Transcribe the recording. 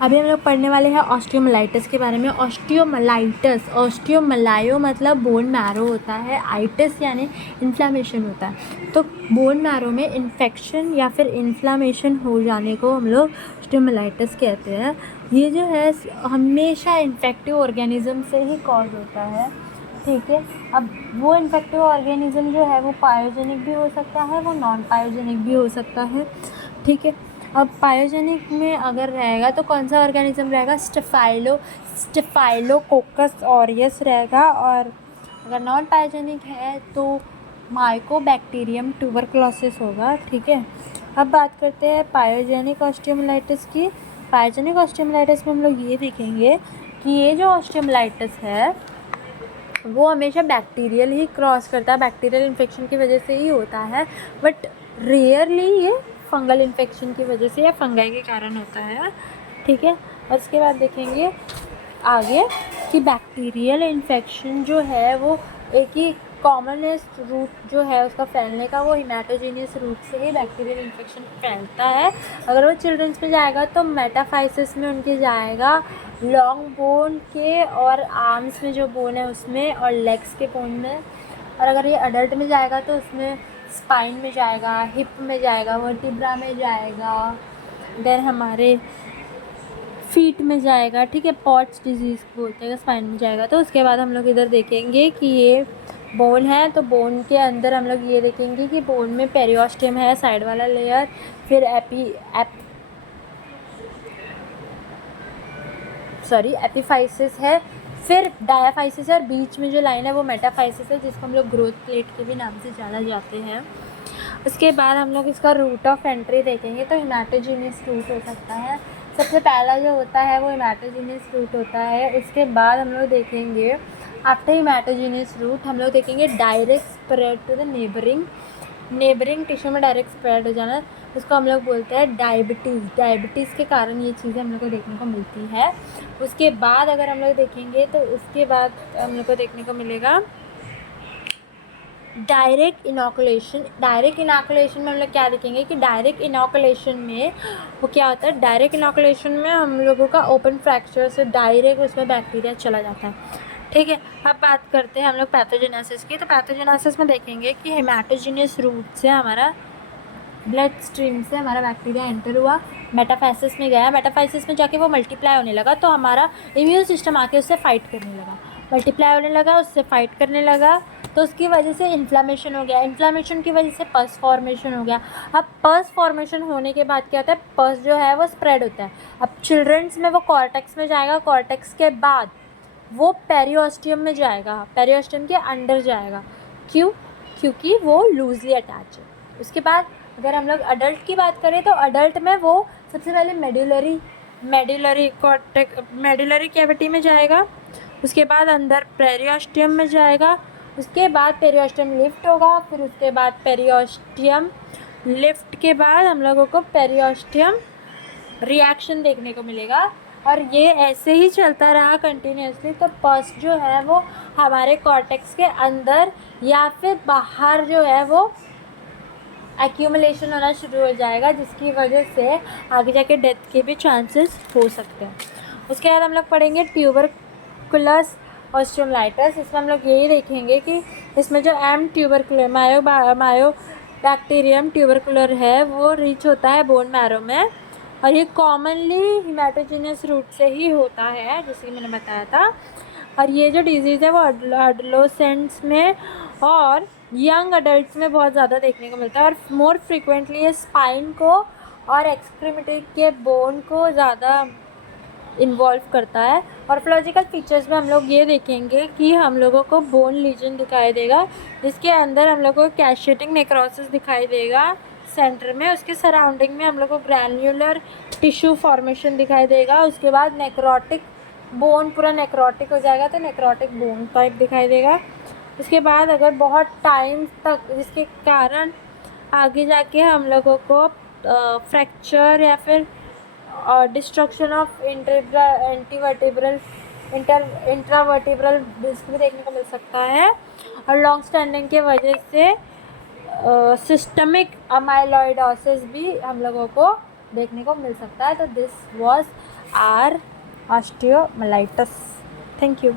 अभी हम लोग पढ़ने वाले हैं ऑस्टियोमलाइटिस के बारे में। ऑस्टियोमलायो मतलब बोन मैरो होता है, आइटिस यानी इन्फ्लामेशन होता है। तो बोन मैरो में इन्फेक्शन या फिर इन्फ्लामेशन हो जाने को हम लोग ऑस्टियोमलाइटिस कहते हैं। ये जो है हमेशा इन्फेक्टिव ऑर्गेनिज्म से ही कॉज होता है, ठीक है। अब वो इन्फेक्टिव ऑर्गेनिज्म जो है वो पायोजेनिक भी हो सकता है, वो नॉन पायोजेनिक भी हो सकता है, ठीक है। अब पायोजेनिक में अगर रहेगा तो कौन सा ऑर्गेनिज्म रहेगा? स्टेफाइलोकोकस ऑरियस रहेगा। और अगर नॉन पायोजेनिक है तो माइकोबैक्टीरियम ट्यूबरकुलोसिस होगा, ठीक है। अब बात करते हैं पायोजेनिक ऑस्टियोमलाइटिस की। पायोजेनिक ऑस्टियोमलाइटिस में हम लोग ये देखेंगे कि ये जो ऑस्टियोमलाइटिस है वो हमेशा बैक्टीरियल ही क्रॉस करता है, बैक्टीरियल इन्फेक्शन की वजह से ही होता है, बट रेयरली ये फंगल इन्फेक्शन की वजह से या फंगाई के कारण होता है, ठीक है। और उसके बाद देखेंगे आगे कि बैक्टीरियल इन्फेक्शन जो है वो एक ही कॉमनेस्ट रूट जो है उसका फैलने का, वो हिमेटोजेनियस रूट से ही बैक्टीरियल इन्फेक्शन फैलता है। अगर वो चिल्ड्रंस में जाएगा तो मेटाफाइसिस में उनके जाएगा, लॉन्ग बोन के और आर्म्स में जो बोन है उसमें, और लेग्स के बोन में। और अगर ये अडल्ट में जाएगा तो उसमें स्पाइन में जाएगा, हिप में जाएगा, वर्टिब्रा में जाएगा, देन हमारे फीट में जाएगा, ठीक है। पॉट्स डिजीज़ बोलते हैं, स्पाइन में जाएगा। तो उसके बाद हम लोग इधर देखेंगे कि ये बोन है, तो बोन के अंदर हम लोग ये देखेंगे कि बोन में पेरियोस्टियम है, साइड वाला लेयर, फिर एपिफाइसिस है, फिर डायाफाइसिस है, और बीच में जो लाइन है वो मेटाफाइसिस है, जिसको हम लोग ग्रोथ प्लेट के भी नाम से जाना जाते हैं। उसके बाद हम लोग इसका रूट ऑफ एंट्री देखेंगे, तो हिमेटोजेनियस रूट हो सकता है। सबसे पहला जो होता है वो हिमेटोजेनियस रूट होता है। उसके बाद हम लोग देखेंगे आफ्टर हिमेटोजेनियस रूट हम लोग देखेंगे direct spread to the neighbouring tissue में डायरेक्ट स्प्रेड हो जाना, उसको हम लोग बोलते हैं डायबिटीज़ के कारण ये चीज़ें हम लोग को देखने को मिलती है। उसके बाद अगर हम लोग देखेंगे तो उसके बाद हम लोग को देखने को मिलेगा डायरेक्ट इनॉकुलेशन में हम लोग क्या देखेंगे कि डायरेक्ट इनॉकुलेशन में वो क्या होता है, डायरेक्ट इनॉकुलेशन में हम लोगों का ओपन फ्रैक्चर से डायरेक्ट उसमें बैक्टीरिया चला जाता है, ठीक है। अब बात करते हैं हम लोग पैथोजेनेसिस की। तो पैथोजेनेसिस में देखेंगे कि हेमाटोजेनियस रूट से हमारा ब्लड स्ट्रीम से हमारा बैक्टीरिया एंटर हुआ, मेटाफाइसिस में गया, मेटाफाइसिस में जाके वो मल्टीप्लाई होने लगा, तो हमारा इम्यून सिस्टम आके उससे फाइट करने लगा, मल्टीप्लाई होने लगा, उससे फाइट करने लगा, तो उसकी वजह से इन्फ्लामेशन हो गया, इन्फ्लामेशन की वजह से पस फॉर्मेशन हो गया। अब पस फॉर्मेशन होने के बाद क्या होता है, पस जो है वो स्प्रेड होता है। अब चिल्ड्रंस में वो कॉर्टेक्स में जाएगा, कॉर्टेक्स के बाद वो पेरियोस्टियम में जाएगा, पेरियोस्टियम के अंडर जाएगा। क्यों? क्योंकि वो लूजली अटैच है। उसके बाद अगर हम लोग अडल्ट की बात करें तो अडल्ट में वो सबसे पहले मेडुलरी कैविटी में जाएगा, उसके बाद अंदर पेरियोस्टियम में जाएगा, उसके बाद पेरियोस्टियम लिफ्ट होगा, फिर उसके बाद पेरियोस्टियम लिफ्ट के बाद हम लोगों को पेरियोस्टियम रिएक्शन देखने को मिलेगा, और ये ऐसे ही चलता रहा कंटिन्यूसली। तो पस जो है वो हमारे कॉर्टेक्स के अंदर या फिर बाहर जो है वो एक्यूमुलेशन होना शुरू हो जाएगा, जिसकी वजह से आगे जाके डेथ के भी चांसेस हो सकते हैं। उसके बाद हम लोग पढ़ेंगे ट्यूबरकुलस ऑस्टियोमलाइटिस। इसमें हम लोग यही देखेंगे कि इसमें जो मायो बैक्टीरियम ट्यूबरकुलर है वो रीच होता है बोन मैरो में, और ये कॉमनली हिमेटोजेनियस रूट से ही होता है, जैसे कि मैंने बताया था। और ये जो डिजीज़ है वो एडोलेसेंट्स में और यंग अडल्ट्स में बहुत ज़्यादा देखने को मिलता है, और मोर फ्रिक्वेंटली ये स्पाइन को और एक्सट्रीमिटी के बोन को ज़्यादा इन्वॉल्व करता है। मॉर्फोलॉजिकल फीचर्स में हम लोग ये देखेंगे कि हम लोगों को बोन लीजन दिखाई देगा, जिसके अंदर हम लोगों को कैशिएटिंग नेक्रोसिस दिखाई देगा सेंटर में, उसके सराउंडिंग में हम लोग को ग्रैन्युलर टिश्यू फॉर्मेशन दिखाई देगा। उसके बाद नेक्रोटिक बोन पूरा नेक्रोटिक हो जाएगा, तो नेक्रोटिक बोन टाइप दिखाई देगा। उसके बाद अगर बहुत टाइम तक, जिसके कारण आगे जाके हम लोगों को फ्रैक्चर या फिर डिस्ट्रक्शन ऑफ इंट्रावर्टिब्रल डिस्क भी देखने को मिल सकता है, और लॉन्ग स्टैंडिंग के वजह से सिस्टमिक अमाइलॉइडोसिस भी हम लोगों को देखने को मिल सकता है। तो this was our osteomyelitis. Thank you.